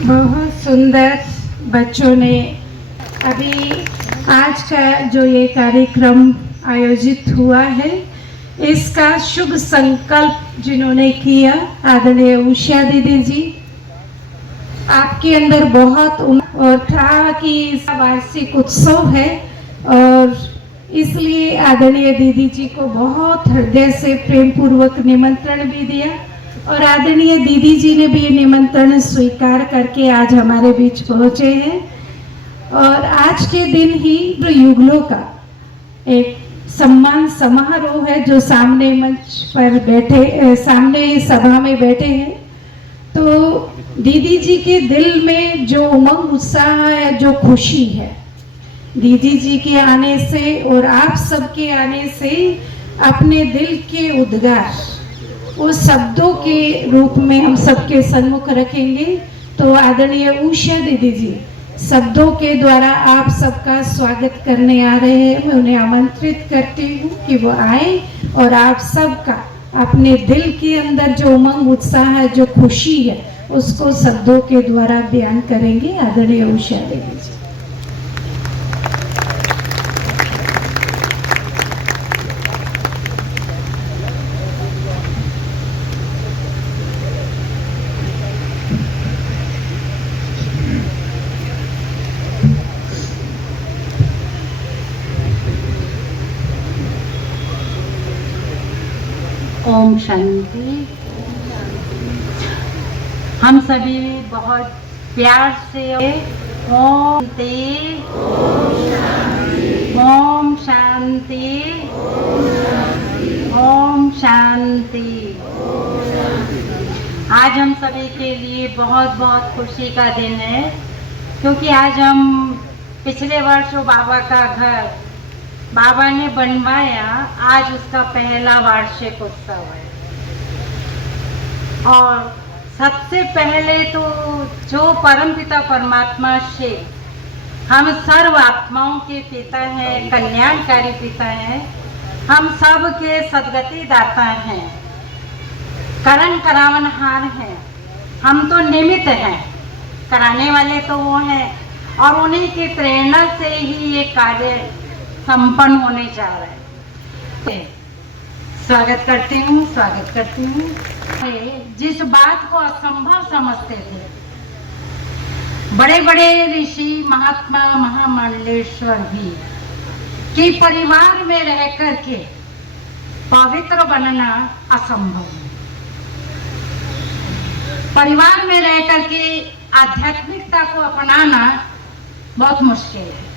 बहुत सुंदर बच्चों ने अभी आज का जो ये कार्यक्रम आयोजित हुआ है इसका शुभ संकल्प जिन्होंने किया, आदरणीय उषा दीदी जी, आपके अंदर बहुत उम्र और था कि इसका वार्षिक उत्सव है और इसलिए आदरणीय दीदी जी को बहुत हृदय से प्रेम पूर्वक निमंत्रण भी दिया और आदरणीय दीदी जी ने भी निमंत्रण स्वीकार करके आज हमारे बीच पहुंचे हैं। और आज के दिन ही युगलों का एक सम्मान समारोह है जो सामने मंच पर बैठे, सामने सभा में बैठे हैं। तो दीदी जी के दिल में जो उमंग उत्साह है, जो खुशी है दीदी जी के आने से और आप सबके आने से, अपने दिल के उद्गार उस शब्दों के रूप में हम सबके सम्मुख रखेंगे। तो आदरणीय उषा दीदी जी शब्दों के द्वारा आप सबका स्वागत करने आ रहे हैं। मैं उन्हें आमंत्रित करती हूँ कि वो आए और आप सबका अपने दिल के अंदर जो उमंग उत्साह है, जो खुशी है, उसको शब्दों के द्वारा बयान करेंगे आदरणीय उषा दीदी जी। ओम शांति। हम सभी बहुत प्यार से ओम शांति, ओम शांति, ओम शांति। आज हम सभी के लिए बहुत बहुत खुशी का दिन है क्योंकि आज हम पिछले वर्ष जो बाबा का घर बाबा ने बनवाया, आज उसका पहला वार्षिक उत्सव है। और सबसे पहले तो जो परमपिता परमात्मा से हम सर्व आत्माओं के पिता हैं, कल्याणकारी पिता हैं, हम सब के सदगति दाता हैं, करण करावनहार हैं। हम तो निमित्त हैं, कराने वाले तो वो हैं और उन्हीं की प्रेरणा से ही ये कार्य संपन्न होने जा रहा है। स्वागत करती हूँ। जिस बात को असंभव समझते थे बड़े बड़े ऋषि महात्मा महामंडलेश्वर भी, कि परिवार में रह करके पवित्र बनना असंभव है। परिवार में रह करके आध्यात्मिकता को अपनाना बहुत मुश्किल है,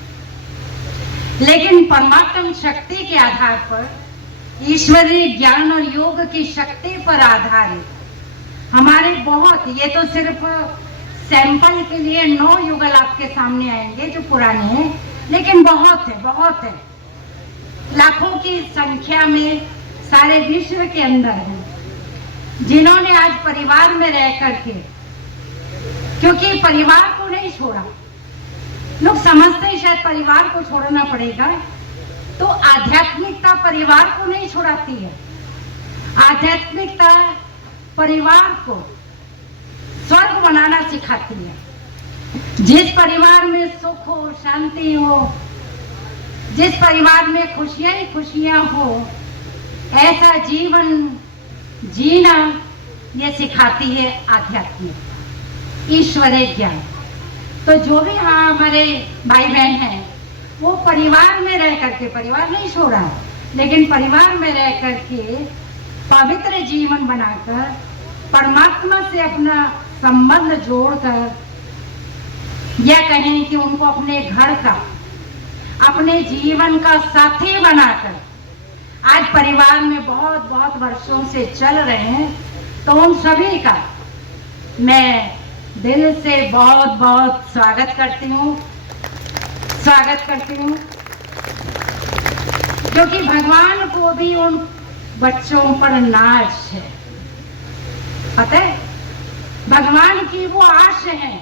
लेकिन परमात्म शक्ति के आधार पर, ईश्वरीय ज्ञान और योग की शक्ति पर आधारित हमारे बहुत, ये तो सिर्फ सैंपल के लिए 9 युगल आपके सामने आएंगे जो पुराने हैं, लेकिन बहुत है, लाखों की संख्या में सारे विश्व के अंदर हैं जिन्होंने आज परिवार में रह करके, क्योंकि परिवार को नहीं छोड़ा, लोग समझते हैं शायद परिवार को छोड़ना पड़ेगा, तो आध्यात्मिकता परिवार को नहीं छुड़ाती है। आध्यात्मिकता परिवार को स्वर्ग बनाना सिखाती है। जिस परिवार में सुख हो, शांति हो, जिस परिवार में खुशियां ही खुशियां हो, ऐसा जीवन जीना ये सिखाती है आध्यात्मिकता, ईश्वरीय ज्ञान। तो जो भी हमारे भाई बहन हैं वो परिवार में रह करके, परिवार नहीं छोड़ा, लेकिन परिवार में रह करके पवित्र जीवन बनाकर परमात्मा से अपना संबंध जोड़कर, या कहें कि उनको अपने घर का, अपने जीवन का साथी बनाकर आज परिवार में बहुत बहुत वर्षों से चल रहे हैं। तो उन सभी का मैं दिल से बहुत बहुत स्वागत करती हूँ, क्योंकि भगवान को भी उन बच्चों पर नाज है। पता है, भगवान की वो आश है,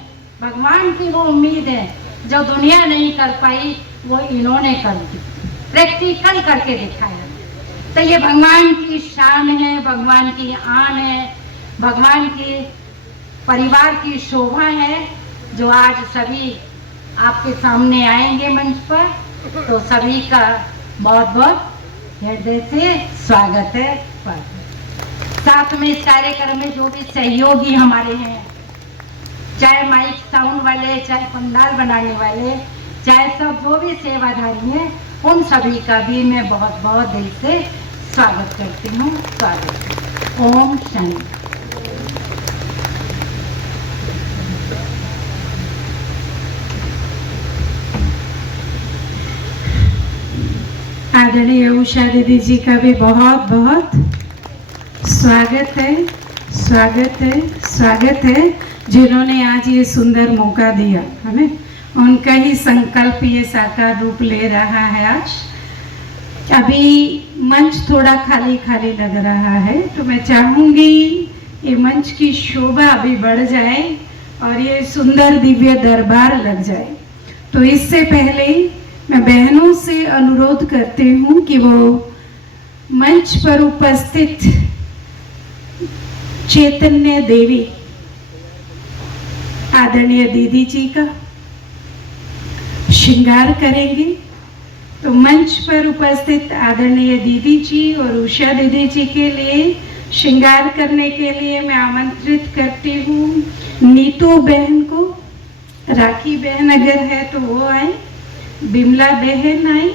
भगवान की वो उम्मीद है, जो दुनिया नहीं कर पाई वो इन्होंने कर दी, प्रैक्टिकल करके दिखाया। तो ये भगवान की शान है, भगवान की आन है, भगवान की परिवार की शोभा है जो आज सभी आपके सामने आएंगे मंच पर। तो सभी का बहुत बहुत हृदय से स्वागत है। साथ में इस कार्यक्रम में जो भी सहयोगी हमारे हैं, चाहे माइक साउंड वाले, चाहे पंडाल बनाने वाले, चाहे सब जो भी सेवाधारी हैं, उन सभी का भी मैं बहुत बहुत दिल से स्वागत करती हूँ। स्वागत। ओम शांति। आदरणीय उषा दीदी जी का भी बहुत बहुत स्वागत है, स्वागत है, स्वागत है। जिन्होंने आज ये सुंदर मौका दिया हमें, उनका ही संकल्प ये साकार रूप ले रहा है आज। अभी मंच थोड़ा खाली खाली लग रहा है, तो मैं चाहूँगी ये मंच की शोभा अभी बढ़ जाए और ये सुंदर दिव्य दरबार लग जाए। तो इससे पहले मैं बहनों से अनुरोध करती हूँ कि वो मंच पर उपस्थित चैतन्य देवी आदरणीय दीदी जी का श्रृंगार करेंगे। तो मंच पर उपस्थित आदरणीय दीदी जी और उषा दीदी जी के लिए श्रृंगार करने के लिए मैं आमंत्रित करती हूँ नीतू बहन को। राखी बहन अगर है तो वो आए, बिमला बहन आई,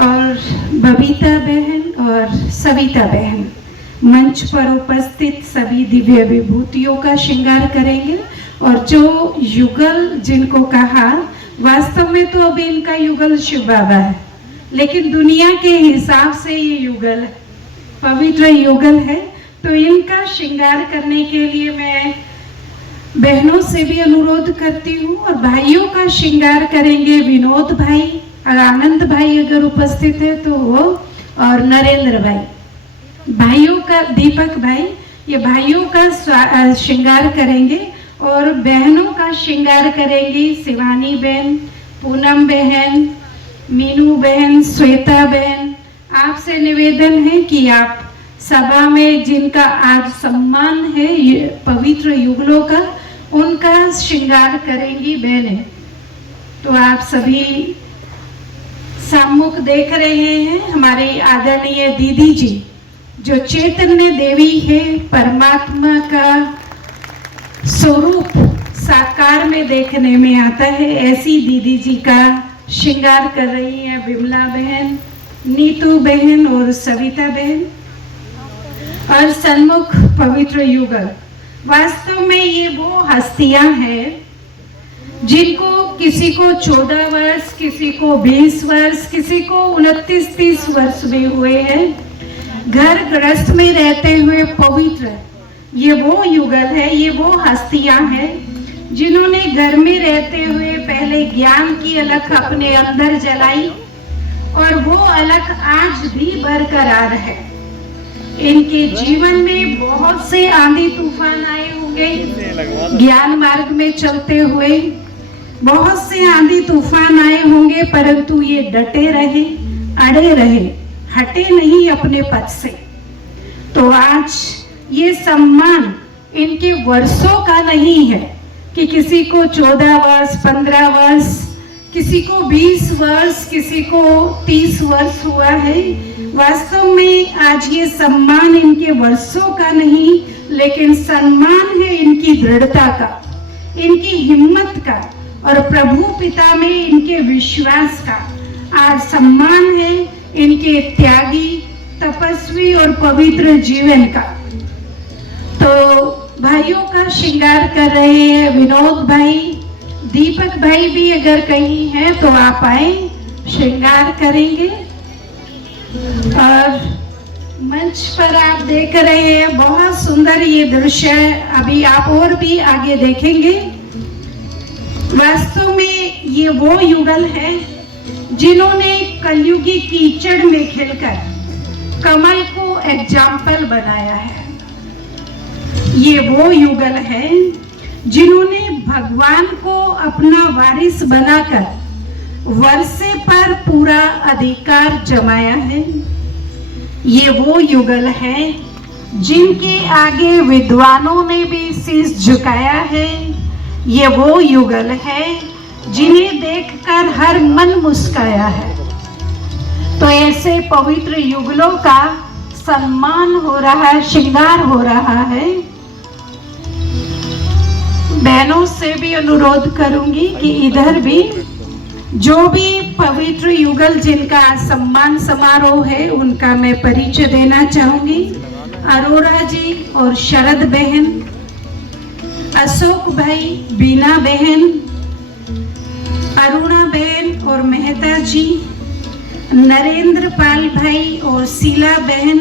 और बबीता बहन और सविता बहन मंच पर उपस्थित सभी दिव्य विभूतियों का श्रृंगार करेंगे। और जो युगल जिनको कहा, वास्तव में तो अभी इनका युगल शिव बाबा है, लेकिन दुनिया के हिसाब से ये युगल है, पवित्र युगल है। तो इनका श्रृंगार करने के लिए मैं बहनों से भी अनुरोध करती हूँ। और भाइयों का श्रृंगार करेंगे विनोद भाई और आनंद भाई अगर उपस्थित है तो वो, और नरेंद्र भाई। भाइयों का दीपक भाई, ये भाइयों का श्रृंगार करेंगे। और बहनों का श्रृंगार करेंगी शिवानी बहन, पूनम बहन, मीनू बहन, श्वेता बहन। आपसे निवेदन है कि आप सभा में जिनका आज सम्मान है पवित्र युगलों का, उनका श्रृंगार करेंगी बहनें। तो आप सभी सम्मुख देख रहे हैं हमारे आदरणीय दीदी जी, जो चैतन्य देवी है, परमात्मा का स्वरूप साकार में देखने में आता है, ऐसी दीदी जी का श्रृंगार कर रही है बिमला बहन, नीतू बहन और सविता बहन। और सन्मुख पवित्र युगल। वास्तव में ये वो हस्तियां हैं जिनको किसी को 14 वर्ष, किसी को 20 वर्ष, किसी को 29-30 वर्ष भी हुए हैं घर गृहस्थ में रहते हुए पवित्र। ये वो युगल है, ये वो हस्तियां हैं जिन्होंने घर में रहते हुए पहले ज्ञान की अलख अपने अंदर जलाई और वो अलख आज भी बरकरार है। इनके जीवन में बहुत से आंधी तूफान आए होंगे, ज्ञान मार्ग में चलते हुए बहुत से आंधी तूफान आए होंगे, परंतु ये डटे रहे, अड़े रहे, हटे नहीं अपने पद से। तो आज ये सम्मान इनके वर्षों का नहीं है कि किसी को 14 वर्ष, 15 वर्ष, किसी को 20 वर्ष, किसी को 30 वर्ष हुआ है। वास्तव में आज ये सम्मान इनके वर्षों का नहीं, लेकिन सम्मान है इनकी दृढ़ता का, इनकी हिम्मत का और प्रभु पिता में इनके विश्वास का। आज सम्मान है इनके त्यागी, तपस्वी और पवित्र जीवन का। तो भाइयों का श्रृंगार कर रहे हैं विनोद भाई, दीपक भाई भी अगर कहीं हैं तो आप आए, श्रृंगार करेंगे। और मंच पर आप देख रहे हैं बहुत सुंदर ये दृश्य है, अभी आप और भी आगे देखेंगे। वास्तव में ये वो युगल है जिन्होंने कलयुगी कीचड़ में खिलकर कमल को एग्जाम्पल बनाया है। ये वो युगल है जिन्होंने भगवान को अपना वारिस बनाकर वर्षे पर पूरा अधिकार जमाया है। ये वो युगल है जिनके आगे विद्वानों ने भी शीश झुकाया है। ये वो युगल है जिन्हें देखकर हर मन मुस्काया है। तो ऐसे पवित्र युगलों का सम्मान हो रहा है, श्रृंगार हो रहा है। बहनों से भी अनुरोध करूंगी कि इधर भी जो भी पवित्र युगल जिनका सम्मान समारोह है उनका मैं परिचय देना चाहूंगी। अरोड़ा जी और शरद बहन, अशोक भाई, बीना बहन, अरुणा बहन और मेहता जी, नरेंद्र पाल भाई और शीला बहन,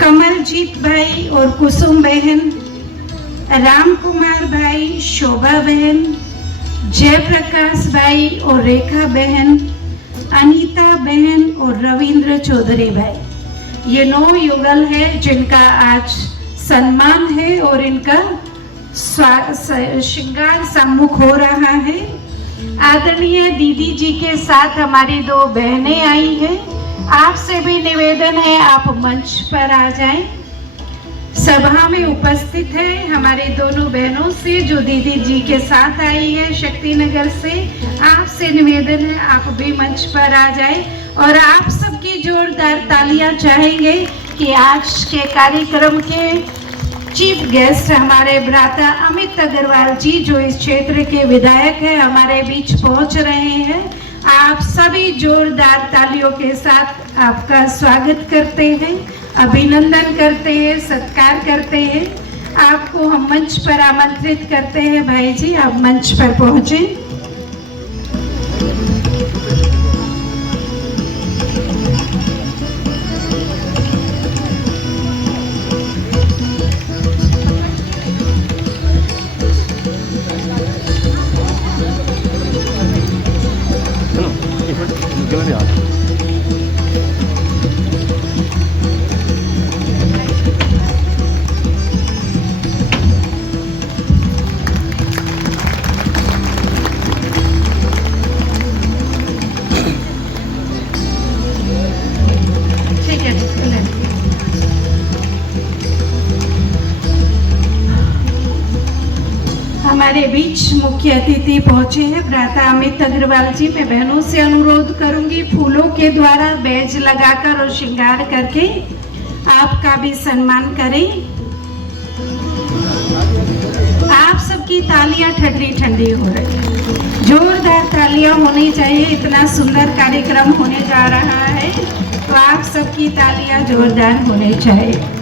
कमलजीत भाई और कुसुम बहन, राम कुमार भाई, शोभा बहन, जयप्रकाश भाई और रेखा बहन, अनीता बहन और रविंद्र चौधरी भाई। ये 9 युगल है जिनका आज सम्मान है और इनका श्रृंगार सम्मुख हो रहा है। आदरणीय दीदी जी के साथ हमारी 2 बहनें आई हैं। आपसे भी निवेदन है आप मंच पर आ जाएं। सभा में उपस्थित है हमारी दोनों बहनों से जो दीदी जी के साथ आई है शक्तिनगर से। आपसे निवेदन है आप भी मंच पर आ जाएं और आप सबकी जोरदार तालियां चाहेंगे कि आज के कार्यक्रम के चीफ गेस्ट हमारे भ्राता अमित अग्रवाल जी जो इस क्षेत्र के विधायक हैं हमारे बीच पहुंच रहे हैं। आप सभी जोरदार तालियों के साथ आपका स्वागत करते हैं, अभिनंदन करते हैं, सत्कार करते हैं। आपको हम मंच पर आमंत्रित करते हैं। भाई जी आप मंच पर पहुंचे। हमारे बीच मुख्य अतिथि पहुंचे हैं भ्राता अमित अग्रवाल जी। मैं बहनों से अनुरोध करूंगी फूलों के द्वारा बैज लगाकर और श्रृंगार करके आपका भी सम्मान करें। आप सबकी तालियां ठंडी ठंडी हो रही है, जोरदार तालियां होनी चाहिए। इतना सुंदर कार्यक्रम होने जा रहा है तो आप सबकी तालियां जोरदार होनी चाहिए।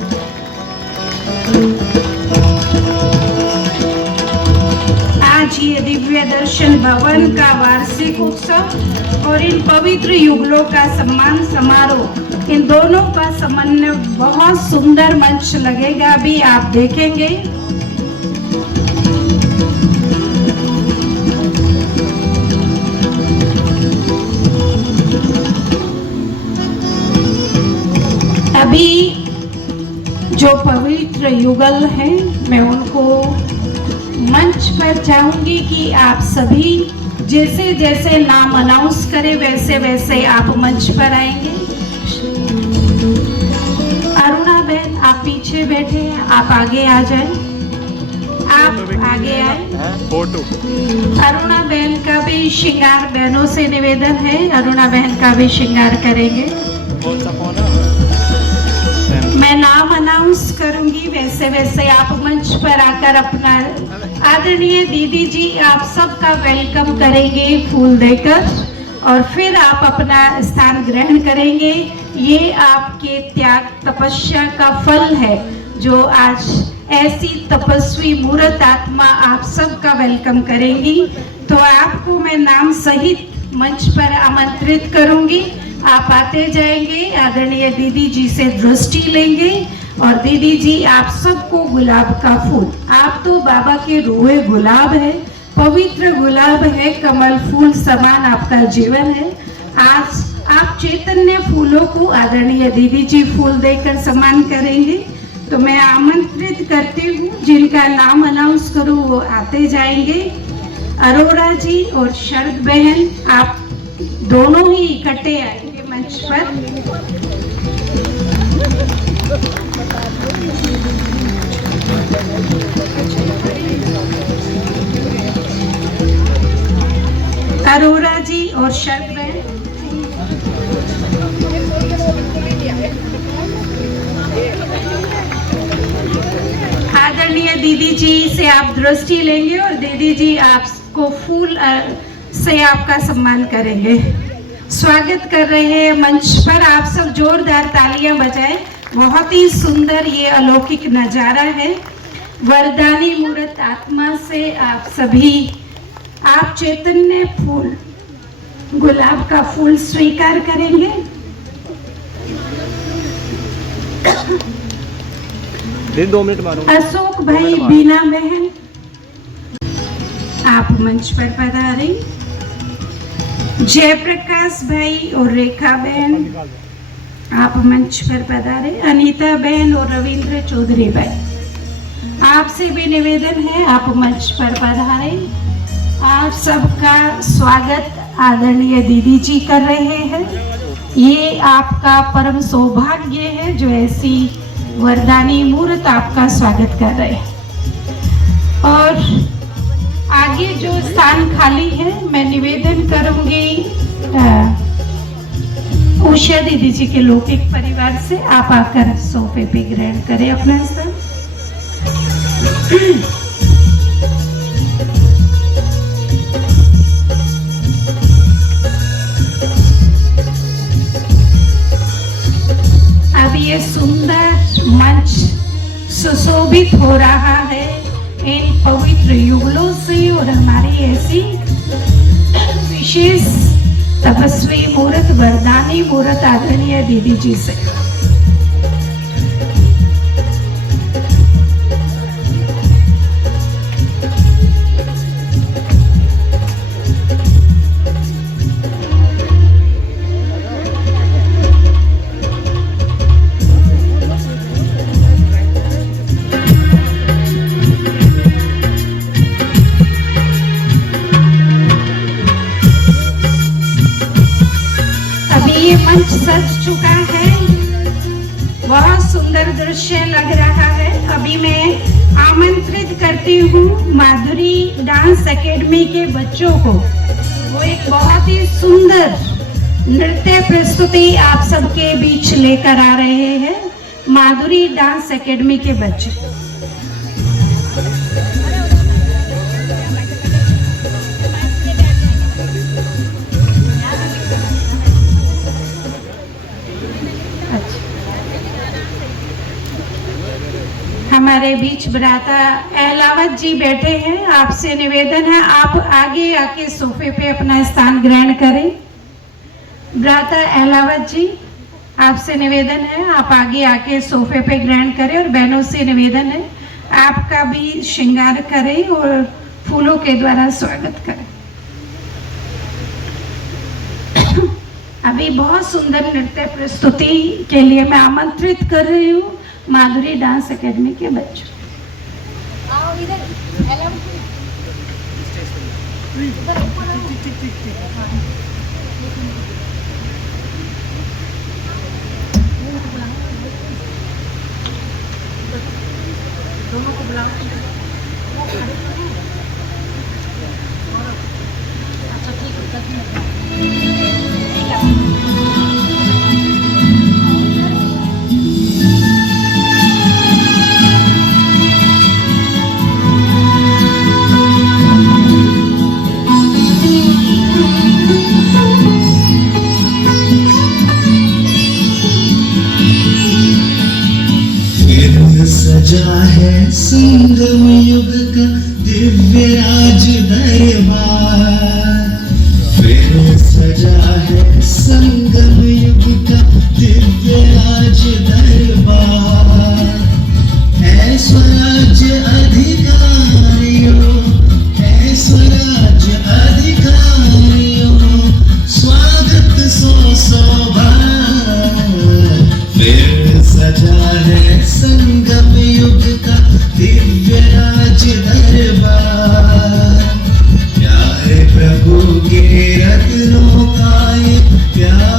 आज ये दिव्य दर्शन भवन का वार्षिक उत्सव और इन पवित्र युगलों का सम्मान समारोह, इन दोनों का समन्वय बहुत सुंदर मंच लगेगा, अभी आप देखेंगे। अभी जो पवित्र युगल हैं मैं उनको मंच पर चाहूंगी कि आप सभी जैसे जैसे नाम अनाउंस करें वैसे वैसे आप मंच पर आएंगे। अरुणा बहन आप पीछे बैठे हैं, आप आगे आ जाएं। आप आगे आए। फोटो अरुणा बहन का भी श्रृंगार बहनों से निवेदन है, अरुणा बहन का भी श्रृंगार करेंगे। कौन सा फोन है? मैं नाम अनाउंस करूंगी वैसे वैसे आप मंच पर आकर अपना आदरणीय दीदी जी आप सबका वेलकम करेंगे फूल देकर और फिर आप अपना स्थान ग्रहण करेंगे। ये आपके त्याग तपस्या का फल है जो आज ऐसी तपस्वी मूर्त आत्मा आप सबका वेलकम करेंगी। तो आपको मैं नाम सहित मंच पर आमंत्रित करूंगी। आप आते जाएंगे, आदरणीय दीदी जी से दृष्टि लेंगे और दीदी जी आप सबको गुलाब का फूल, आप तो बाबा के रोए गुलाब है, पवित्र गुलाब है, कमल फूल समान आपका जीवन है। आज आप चैतन्य फूलों को आदरणीय दीदी जी फूल देकर सम्मान करेंगे। तो मैं आमंत्रित करती हूँ, जिनका नाम अनाउंस करूँ वो आते जाएंगे। अरोड़ा जी और शरद बहन आप दोनों ही इकट्ठे आएंगे मंच पर। अरोरा जी और शर्त बहन। आदरणीय दीदी जी से आप दृष्टि लेंगे और दीदी जी आपको फूल से आपका सम्मान करेंगे। स्वागत कर रहे हैं मंच पर, आप सब जोरदार तालियां बजाएं। बहुत ही सुंदर ये अलौकिक नजारा है। वरदानी मूर्त आत्मा से आप सभी, आप चैतन्य फूल, गुलाब का फूल स्वीकार करेंगे। दिन 2 मिनट मारो। अशोक भाई, बीना बहन, आप मंच पर पधारें। जयप्रकाश भाई और रेखा बहन, आप मंच पर पधारें। अनीता बहन और रविंद्र चौधरी भाई, आपसे भी निवेदन है आप मंच पर पधारें। आप सबका स्वागत आदरणीय दीदी जी कर रहे हैं। ये आपका परम सौभाग्य है जो ऐसी वरदानी मूर्त आपका स्वागत कर रहे हैं। और आगे जो स्थान खाली है, मैं निवेदन करूंगी उषा दीदी जी के लौकिक परिवार से, आप आकर सोफे पे ग्रहण करें अपना स्थान। अब ये सुंदर मंच सुशोभित हो रहा है इन पवित्र युगलों से और हमारी ऐसी विशेष तपस्वी मूर्त, वरदानी मूर्त आदरणीय दीदी जी से। ये मंच सज चुका है, बहुत सुंदर दृश्य लग रहा है। अभी मैं आमंत्रित करती हूँ माधुरी डांस एकेडमी के बच्चों को, वो एक बहुत ही सुंदर नृत्य प्रस्तुति आप सबके बीच लेकर आ रहे हैं। माधुरी डांस एकेडमी के बच्चे, हमारे बीच भ्राता एलावत जी बैठे हैं। आपसे निवेदन है आप आगे आके सोफे पे अपना स्थान ग्रहण करें। भ्राता एलावत जी, आपसे निवेदन है आप आगे आके सोफे पे ग्रहण करें। और बहनों से निवेदन है आपका भी श्रृंगार करें और फूलों के द्वारा स्वागत करें। अभी बहुत सुंदर नृत्य प्रस्तुति के लिए मैं आमंत्रित कर रही हूँ माधुरी डांस एकेडमी के बच्चों। दोनों को बुलाओ। अच्छा ठीक है। सजा है संगम युग का दिव्य राज दरबार, फिर सजा है संगम युग का दिव्य राज दरबार। है स्वराज्य अधिकारियों, है स्वराज्य अधिकारियों, स्वागत सौ बार। फिर सजा है संगम युग का दिव्य राज दरबार। प्यारे प्रभु के रत्नों का ये प्यार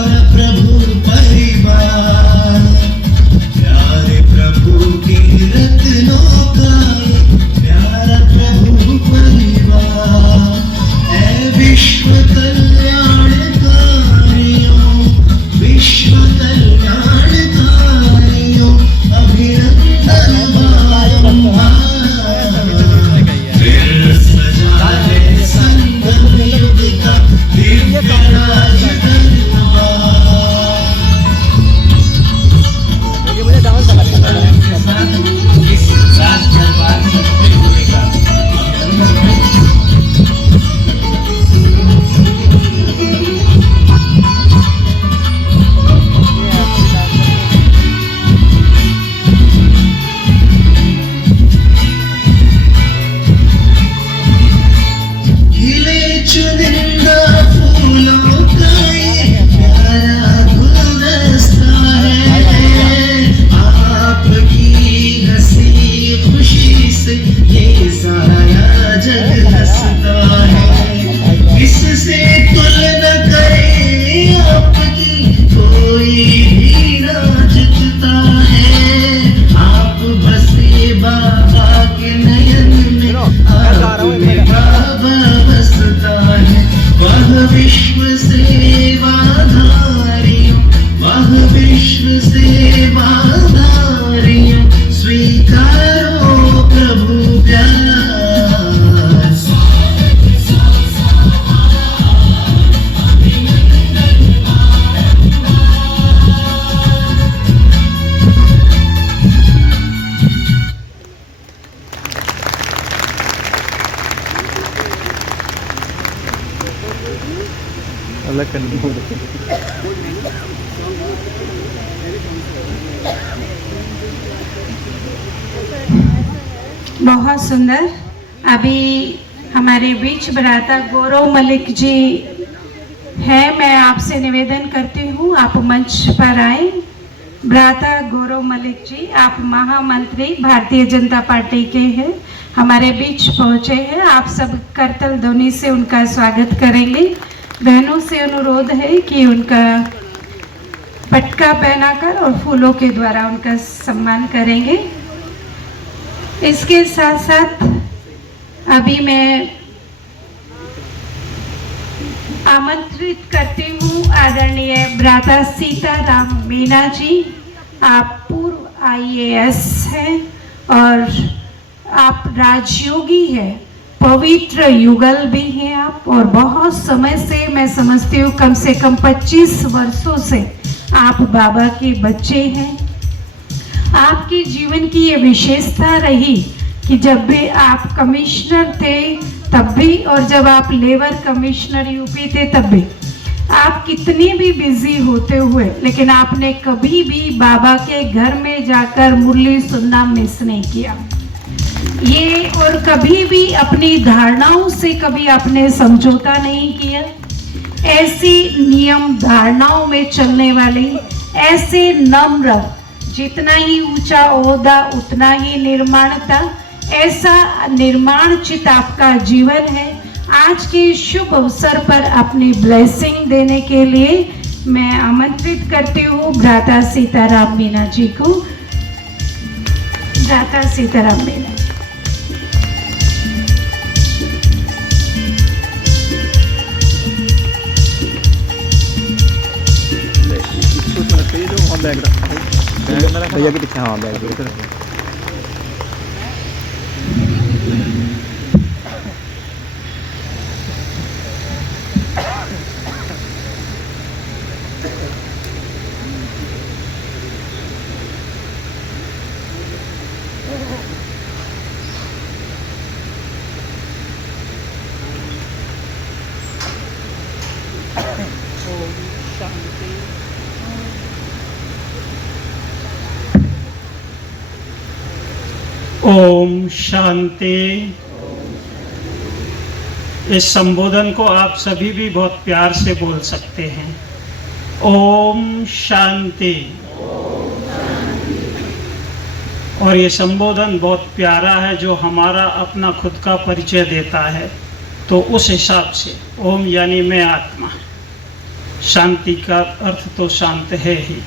अलग कर दो। बहुत सुंदर। अभी हमारे बीच भ्राता गौरव मलिक जी हैं। मैं आपसे निवेदन करती हूँ आप मंच पर आए। भ्राता गौरव मलिक जी, आप महामंत्री भारतीय जनता पार्टी के हैं, हमारे बीच पहुँचे हैं। आप सब करतल ध्वनि से उनका स्वागत करेंगे। बहनों से अनुरोध है कि उनका पटका पहनाकर और फूलों के द्वारा उनका सम्मान करेंगे। इसके साथ साथ अभी मैं आमंत्रित करती हूँ आदरणीय भ्राता सीताराम मीना जी। आप पूर्व IAS हैं और आप राजयोगी हैं, पवित्र युगल भी हैं आप, और बहुत समय से मैं समझती हूँ कम से कम 25 वर्षों से आप बाबा के बच्चे हैं। आपके जीवन की ये विशेषता रही कि जब भी आप कमिश्नर थे तब भी, और जब आप लेबर कमिश्नर यूपी थे तब भी, आप कितने भी बिजी होते हुए, लेकिन आपने कभी भी बाबा के घर में जाकर मुरली सुनना मिस नहीं किया। ये और कभी भी अपनी धारणाओं से कभी आपने समझौता नहीं किया। ऐसी नियम धारणाओं में चलने वाली, ऐसे नम्र, जितना ही ऊंचा ओहदा उतना ही निर्माणता, ऐसा निर्माण चित आपका जीवन है। आज के शुभ अवसर पर अपनी ब्लेसिंग देने के लिए मैं आमंत्रित करती हूँ भ्राता सीताराम मीना जी को। भ्राता सीताराम मीना। जो वहाँ बैग रखा है भैया के पीछे, हाँ बैग इधर रखो। ओम शांति। इस संबोधन को आप सभी भी बहुत प्यार से बोल सकते हैं। ओम शांति। और ये संबोधन बहुत प्यारा है, जो हमारा अपना खुद का परिचय देता है। तो उस हिसाब से ओम यानी मैं आत्मा, शांति का अर्थ तो शांत है ही,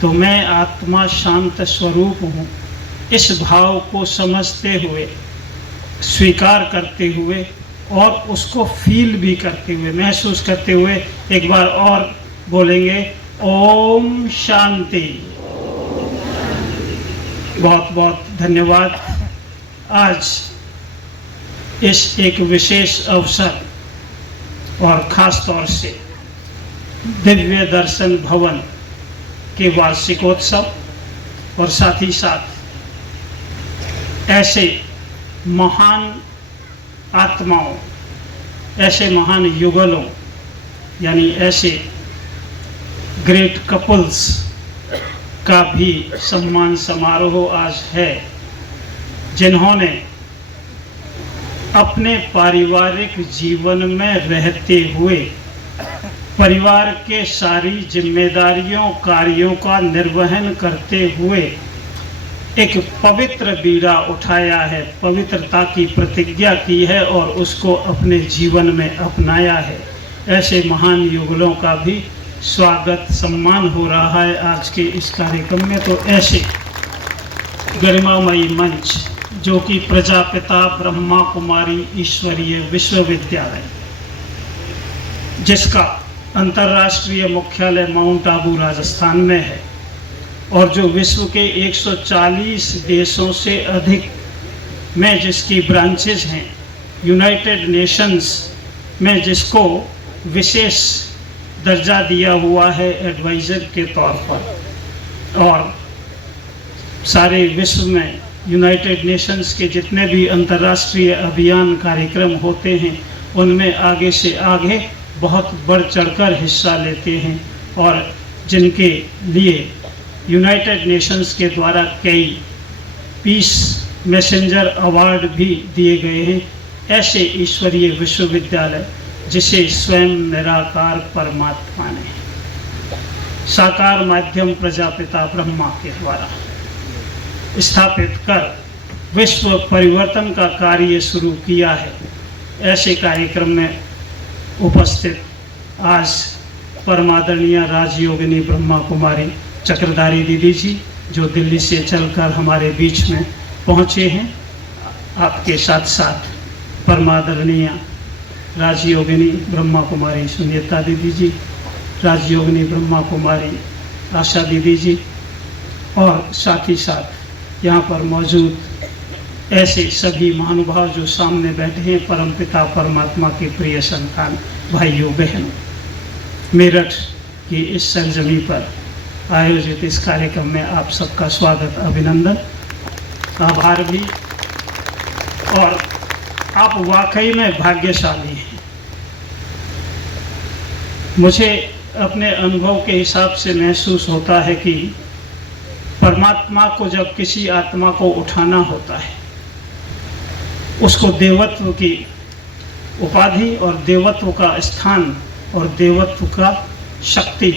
तो मैं आत्मा शांत स्वरूप हूँ। इस भाव को समझते हुए, स्वीकार करते हुए और उसको फील भी करते हुए, महसूस करते हुए एक बार और बोलेंगे ओम शांति। बहुत बहुत धन्यवाद। आज इस एक विशेष अवसर और ख़ास तौर से दिव्य दर्शन भवन के वार्षिकोत्सव और साथ ही साथ ऐसे महान आत्माओं, ऐसे महान युगलों, यानी ऐसे ग्रेट कपल्स का भी सम्मान समारोह आज है, जिन्होंने अपने पारिवारिक जीवन में रहते हुए परिवार के सारी जिम्मेदारियों, कार्यों का निर्वहन करते हुए एक पवित्र बीड़ा उठाया है, पवित्रता की प्रतिज्ञा की है और उसको अपने जीवन में अपनाया है। ऐसे महान युगलों का भी स्वागत, सम्मान हो रहा है आज के इस कार्यक्रम में। तो ऐसे गरिमामयी मंच, जो कि प्रजापिता ब्रह्मा कुमारी ईश्वरीय विश्वविद्यालय, जिसका अंतर्राष्ट्रीय मुख्यालय माउंट आबू राजस्थान में है और जो विश्व के 140 देशों से अधिक में जिसकी ब्रांचेज हैं, यूनाइटेड नेशंस में जिसको विशेष दर्जा दिया हुआ है एडवाइज़र के तौर पर, और सारे विश्व में यूनाइटेड नेशंस के जितने भी अंतर्राष्ट्रीय अभियान कार्यक्रम होते हैं उनमें आगे से आगे बहुत बढ़ चढ़कर हिस्सा लेते हैं और जिनके लिए यूनाइटेड नेशंस के द्वारा कई पीस मैसेंजर अवार्ड भी दिए गए हैं, ऐसे ईश्वरीय विश्वविद्यालय जिसे स्वयं निराकार परमात्मा ने साकार माध्यम प्रजापिता ब्रह्मा के द्वारा स्थापित कर विश्व परिवर्तन का कार्य शुरू किया है, ऐसे कार्यक्रम में उपस्थित आज परमादरणीय राजयोगिनी ब्रह्मा कुमारी चक्रधारी दीदी जी जो दिल्ली से चलकर हमारे बीच में पहुँचे हैं, आपके साथ साथ परमादरणीय राजयोगिनी ब्रह्मा कुमारी सुनीता दीदी जी, राजयोगिनी ब्रह्मा कुमारी आशा दीदी जी और साथ ही साथ यहाँ पर मौजूद ऐसे सभी महानुभाव जो सामने बैठे हैं, परमपिता परमात्मा के प्रिय संतान भाइयों बहनों। मेरठ की इस सरजमी पर आयोजित इस कार्यक्रम में आप सबका स्वागत, अभिनंदन, आभार भी। और आप वाकई में भाग्यशाली हैं। मुझे अपने अनुभव के हिसाब से महसूस होता है कि परमात्मा को जब किसी आत्मा को उठाना होता है, उसको देवत्व की उपाधि और देवत्व का स्थान और देवत्व का शक्ति,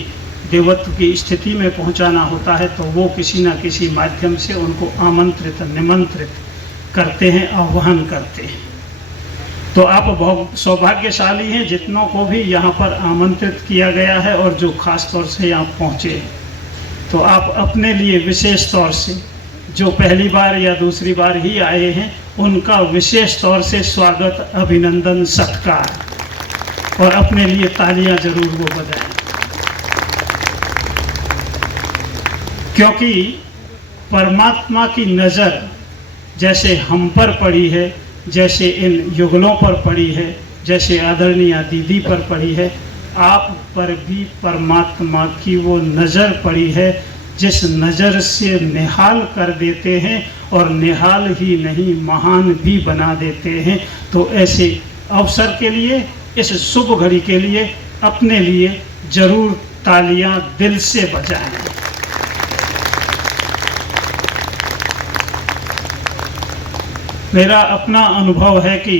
देवत्व की स्थिति में पहुंचाना होता है, तो वो किसी न किसी माध्यम से उनको आमंत्रित निमंत्रित करते हैं, आह्वान करते हैं। तो आप बहुत सौभाग्यशाली हैं जितनों को भी यहाँ पर आमंत्रित किया गया है और जो खास तौर से यहाँ पहुँचे हैं। तो आप अपने लिए विशेष तौर से जो पहली बार या दूसरी बार ही आए हैं, उनका विशेष तौर से स्वागत, अभिनंदन, सत्कार और अपने लिए तालियां जरूर वो बजाएं, क्योंकि परमात्मा की नज़र जैसे हम पर पड़ी है, जैसे इन युगलों पर पड़ी है, जैसे आदरणीय दीदी पर पड़ी है, आप पर भी परमात्मा की वो नज़र पड़ी है जिस नज़र से निहाल कर देते हैं और निहाल ही नहीं महान भी बना देते हैं। तो ऐसे अवसर के लिए, इस शुभ घड़ी के लिए अपने लिए जरूर तालियां दिल से बजाएं। मेरा अपना अनुभव है कि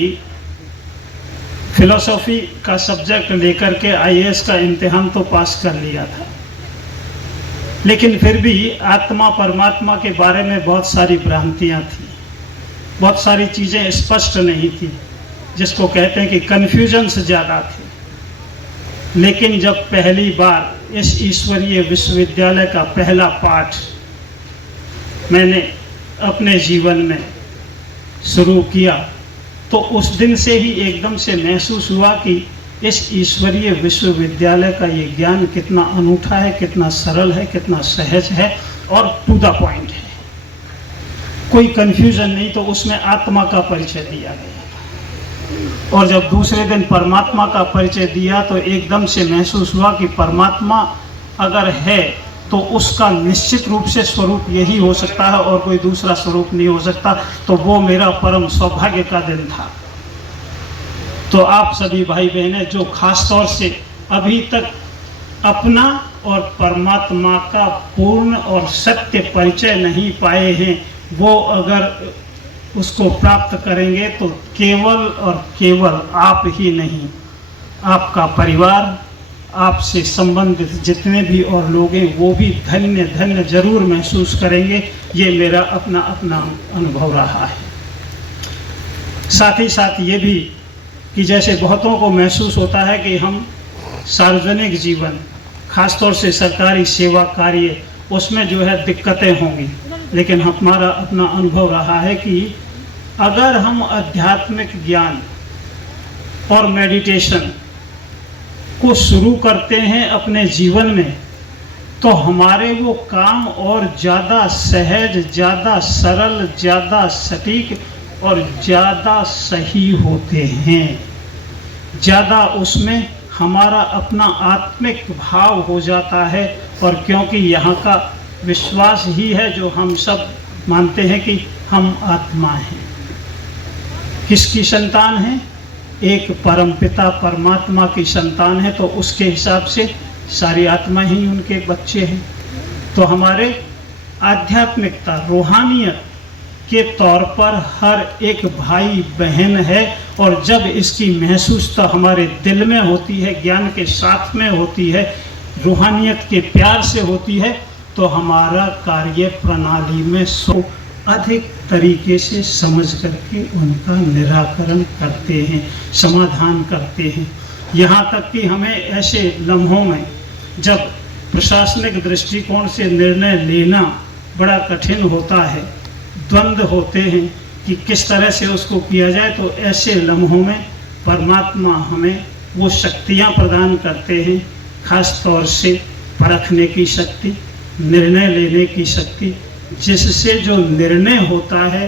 फिलॉसफी का सब्जेक्ट लेकर के आईएएस का इम्तिहान तो पास कर लिया था, लेकिन फिर भी आत्मा परमात्मा के बारे में बहुत सारी भ्रांतियाँ थी, बहुत सारी चीज़ें स्पष्ट नहीं थी, जिसको कहते हैं कि कन्फ्यूजन्स ज़्यादा थे। लेकिन जब पहली बार इस ईश्वरीय विश्वविद्यालय का पहला पाठ मैंने अपने जीवन में शुरू किया, तो उस दिन से ही एकदम से महसूस हुआ कि इस ईश्वरीय विश्वविद्यालय का ये ज्ञान कितना अनूठा है, कितना सरल है, कितना सहज है और टू द पॉइंट है, कोई कन्फ्यूजन नहीं। तो उसमें आत्मा का परिचय दिया गया और जब दूसरे दिन परमात्मा का परिचय दिया तो एकदम से महसूस हुआ कि परमात्मा अगर है तो उसका निश्चित रूप से स्वरूप यही हो सकता है और कोई दूसरा स्वरूप नहीं हो सकता। तो वो मेरा परम सौभाग्य का दिन था। तो आप सभी भाई बहनें जो खास तौर से अभी तक अपना और परमात्मा का पूर्ण और सत्य परिचय नहीं पाए हैं, वो अगर उसको प्राप्त करेंगे तो केवल और केवल आप ही नहीं, आपका परिवार, आपसे संबंधित जितने भी और लोग हैं वो भी धन्य धन्य जरूर महसूस करेंगे। ये मेरा अपना अपना अनुभव रहा है। साथ ही साथ ये भी कि जैसे बहुतों को महसूस होता है कि हम सार्वजनिक जीवन, खासतौर से सरकारी सेवा कार्य, उसमें जो है दिक्कतें होंगी, लेकिन हमारा अपना अनुभव रहा है कि अगर हम आध्यात्मिक ज्ञान और मेडिटेशन को शुरू करते हैं अपने जीवन में, तो हमारे वो काम और ज़्यादा सहज, ज़्यादा सरल, ज़्यादा सटीक और ज़्यादा सही होते हैं। ज़्यादा उसमें हमारा अपना आत्मिक भाव हो जाता है। और क्योंकि यहाँ का विश्वास ही है जो हम सब मानते हैं कि हम आत्मा हैं। किसकी संतान हैं? एक परमपिता परमात्मा की संतान है, तो उसके हिसाब से सारी आत्मा ही उनके बच्चे हैं। तो हमारे आध्यात्मिकता रूहानियत के तौर पर हर एक भाई बहन है, और जब इसकी महसूसता हमारे दिल में होती है, ज्ञान के साथ में होती है, रूहानियत के प्यार से होती है, तो हमारा कार्य प्रणाली में अधिक तरीके से समझ करके उनका निराकरण करते हैं, समाधान करते हैं। यहाँ तक कि हमें ऐसे लम्हों में जब प्रशासनिक दृष्टिकोण से निर्णय लेना बड़ा कठिन होता है, द्वंद्व होते हैं कि किस तरह से उसको किया जाए, तो ऐसे लम्हों में परमात्मा हमें वो शक्तियाँ प्रदान करते हैं, खास तौर से परखने की शक्ति, निर्णय लेने की शक्ति, जिससे जो निर्णय होता है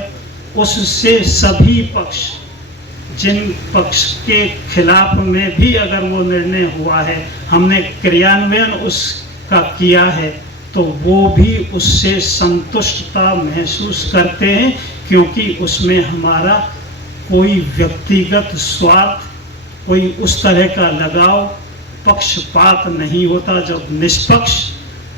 उससे सभी पक्ष, जिन पक्ष के खिलाफ में भी अगर वो निर्णय हुआ है, हमने क्रियान्वयन उसका किया है, तो वो भी उससे संतुष्टता महसूस करते हैं, क्योंकि उसमें हमारा कोई व्यक्तिगत स्वार्थ, कोई उस तरह का लगाव, पक्षपात नहीं होता। जब निष्पक्ष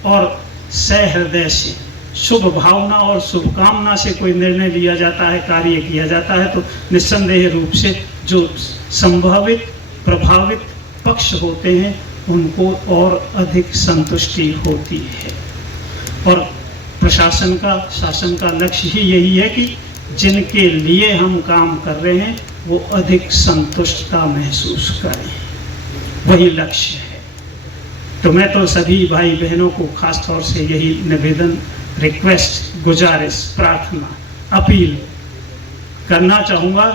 और सहृदय से, शुभ भावना और शुभकामना से कोई निर्णय लिया जाता है, कार्य किया जाता है, तो निस्संदेह रूप से जो संभावित प्रभावित पक्ष होते हैं उनको और अधिक संतुष्टि होती है। और प्रशासन का, शासन का लक्ष्य ही यही है कि जिनके लिए हम काम कर रहे हैं वो अधिक संतुष्टता महसूस करें, वही लक्ष्य है। तो मैं तो सभी भाई बहनों को खास तौर से यही निवेदन, रिक्वेस्ट, गुजारिश, प्रार्थना, अपील करना चाहूँगा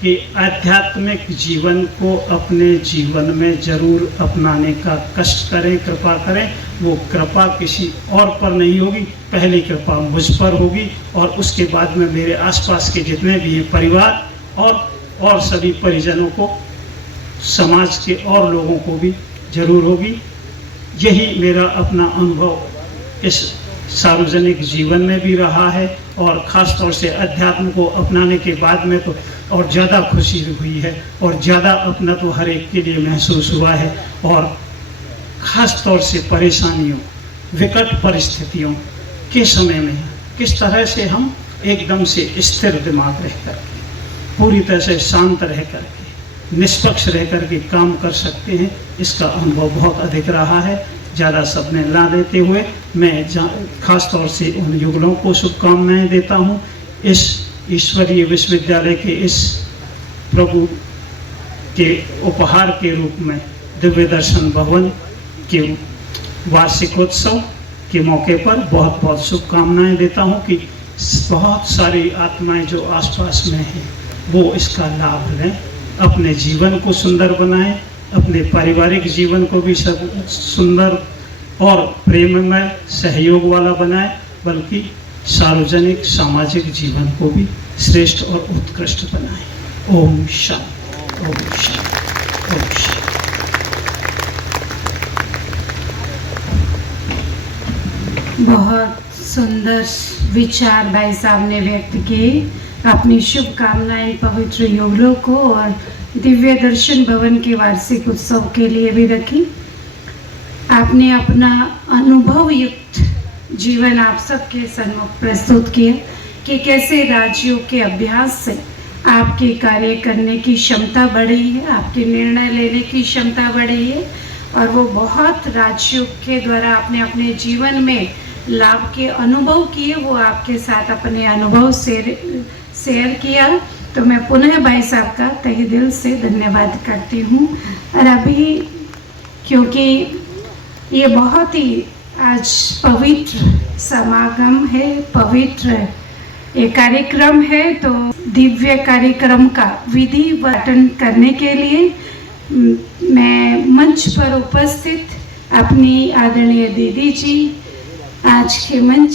कि आध्यात्मिक जीवन को अपने जीवन में जरूर अपनाने का कष्ट करें, कृपा करें। वो कृपा किसी और पर नहीं होगी, पहली कृपा मुझ पर होगी, और उसके बाद में मेरे आसपास के जितने भी हैं परिवार और सभी परिजनों को, समाज के और लोगों को भी जरूर होगी। यही मेरा अपना अनुभव इस सार्वजनिक जीवन में भी रहा है, और ख़ास तौर से अध्यात्म को अपनाने के बाद में तो और ज़्यादा खुशी हुई है, और ज़्यादा अपना तो हर एक के लिए महसूस हुआ है। और ख़ास तौर से परेशानियों, विकट परिस्थितियों के समय में किस तरह से हम एकदम से स्थिर दिमाग रह कर के, पूरी तरह से शांत रह कर के, निष्पक्ष रह कर के काम कर सकते हैं, इसका अनुभव बहुत अधिक रहा है। ज़्यादा सबने ला देते हुए मैं खास तौर से उन युगलों को शुभकामनाएं देता हूँ। इस ईश्वरीय विश्वविद्यालय के इस प्रभु के उपहार के रूप में दिव्य दर्शन भवन के वार्षिकोत्सव के मौके पर बहुत बहुत शुभकामनाएं देता हूँ कि बहुत सारी आत्माएं जो आसपास में हैं वो इसका लाभ लें, अपने जीवन को सुंदर बनाएं, अपने पारिवारिक जीवन को भी सुंदर और प्रेममय सहयोग वाला बनाएं, बल्कि सार्वजनिक सामाजिक जीवन को भी श्रेष्ठ और उत्कृष्ट बनाएं। ओम शांति, ओम शांति, ओम शांति। बहुत सुंदर विचार भाई साहब ने व्यक्त किए, अपनी शुभकामनाएं पवित्र युगलों को और दिव्य दर्शन भवन के वार्षिक उत्सव के लिए भी रखी। आपने अपना अनुभव युक्त जीवन आप सबके सम्मुख प्रस्तुत किया कि कैसे राजयोग के अभ्यास से आपके कार्य करने की क्षमता बढ़ी है, आपके निर्णय लेने की क्षमता बढ़ी है, और वो बहुत राजयोग के द्वारा आपने अपने जीवन में लाभ के अनुभव किए, वो आपके साथ अपने अनुभव शेयर किया। तो मैं पुनः भाई साहब का तहे दिल से धन्यवाद करती हूँ। और अभी क्योंकि ये बहुत ही आज पवित्र समागम है, पवित्र ये कार्यक्रम है, तो दिव्य कार्यक्रम का विधिवतन करने के लिए मैं मंच पर उपस्थित अपनी आदरणीय दीदी जी, आज के मंच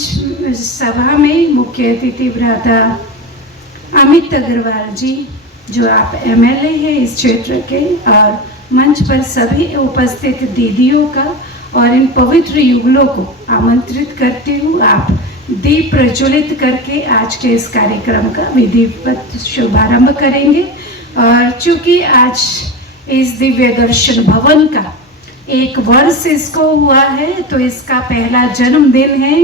सभा में मुख्य अतिथि भ्राता अमित अग्रवाल जी, जो आप एमएलए हैं इस क्षेत्र के, और मंच पर सभी उपस्थित दीदियों का और इन पवित्र युगलों को आमंत्रित करती हूँ। आप दीप प्रज्वलित करके आज के इस कार्यक्रम का विधिवत शुभारंभ करेंगे। और चूंकि आज इस दिव्य दर्शन भवन का 1 वर्ष इसको हुआ है, तो इसका पहला जन्मदिन है,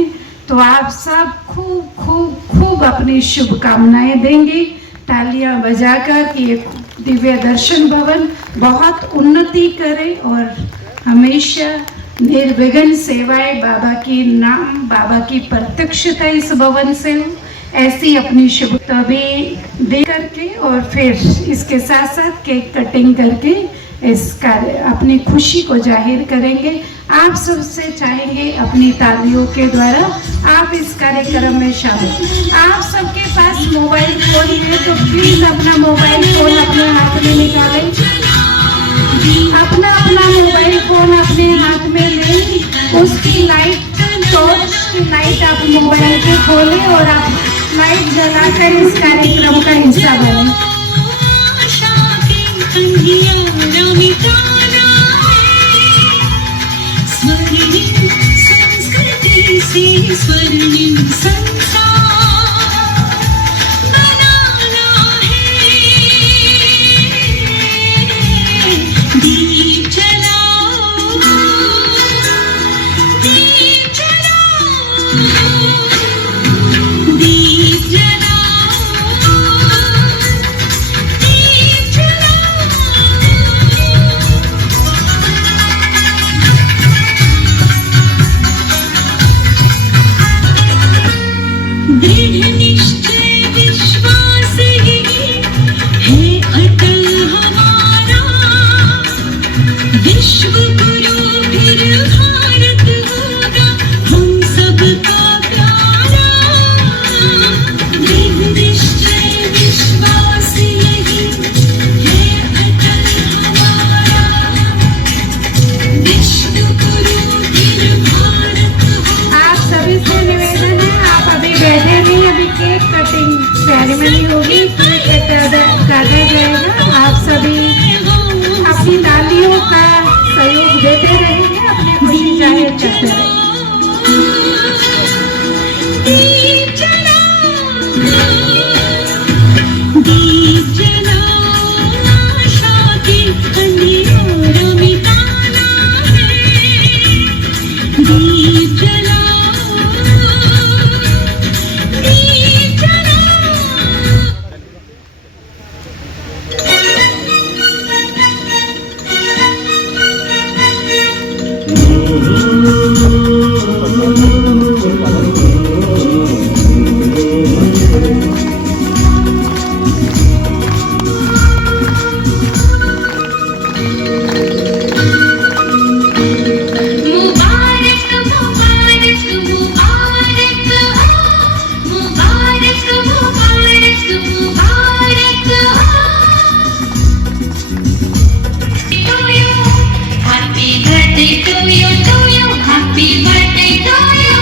तो आप सब खूब खूब खूब अपनी शुभकामनाएं देंगे तालियां बजाकर कि ये दिव्य दर्शन भवन बहुत उन्नति करे और हमेशा निर्विघ्न सेवाएं बाबा की नाम, बाबा की प्रत्यक्षता इस भवन से हो, ऐसी अपनी शुभ तभी दे करके और फिर इसके साथ साथ केक कटिंग करके इस कार्य अपनी खुशी को जाहिर करेंगे। आप सबसे चाहेंगे अपनी तालियों के द्वारा आप इस कार्यक्रम में शामिल। आप सबके पास मोबाइल फोन है तो प्लीज अपना मोबाइल फोन अपने हाथ में निकालें, अपना अपना मोबाइल फोन अपने हाथ में लें, उसकी लाइट टॉर्च की लाइट आप मोबाइल पे खोलें और आप लाइट जलाकर इस कार्यक्रम का हिस्सा बनें। स्वर्णिम संसार बनाना है, दीप जलाओ, दीप जलाओ, दीप जलाओ, दीप जलाओ। दृढ़ निश्चय विश्वास यही है अटल हमारा, विश्व गुरु फिर भारत होगा हम सबका प्यारा। दृढ़ निश्चय विश्वास यही है अटल हमारा, विश्व गुरु फिर भारत होगा। आप सभी से निवेदन है, आप अभी बैठे नहीं, अभी केक कटिंग सेरेमनी होगी, इसमें केक काटा जाएगा। आप सभी अपनी तालियों का सहयोग देते रहेंगे, अपनी खुशी जाहिर करते रहेंगे। दीप जलाओ, दीप जलाओ, आशा की अंधियारा मिटाना है, दीप जलाओ, दीप जलाओ। मुबारक मुबारक मुबारक हो, मुबारक मुबारक मुबारक हो। To you, happy birthday to you, happy birthday to you।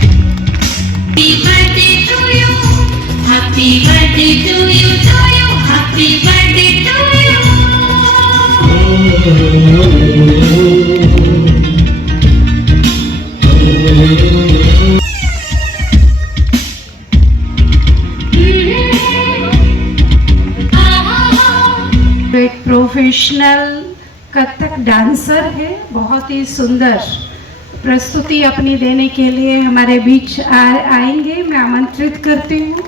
Happy birthday to you, happy birthday to you, happy birthday to you। एक प्रोफेशनल कथक डांसर है, बहुत ही सुंदर प्रस्तुति अपनी देने के लिए हमारे बीच आएंगे। मैं आमंत्रित करती हूँ।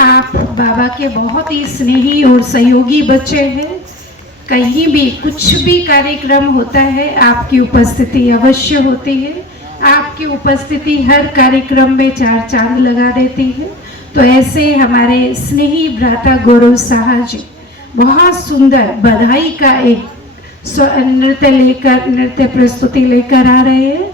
आप बाबा के बहुत ही स्नेही और सहयोगी बच्चे हैं। कहीं भी कुछ भी कार्यक्रम होता है आपकी उपस्थिति अवश्य होती है। आपकी उपस्थिति हर कार्यक्रम में 4 चांद लगा देती है। तो ऐसे हमारे स्नेही भ्राता गौरव साहा जी बहुत सुंदर बधाई का एक नृत्य प्रस्तुति लेकर आ रहे हैं।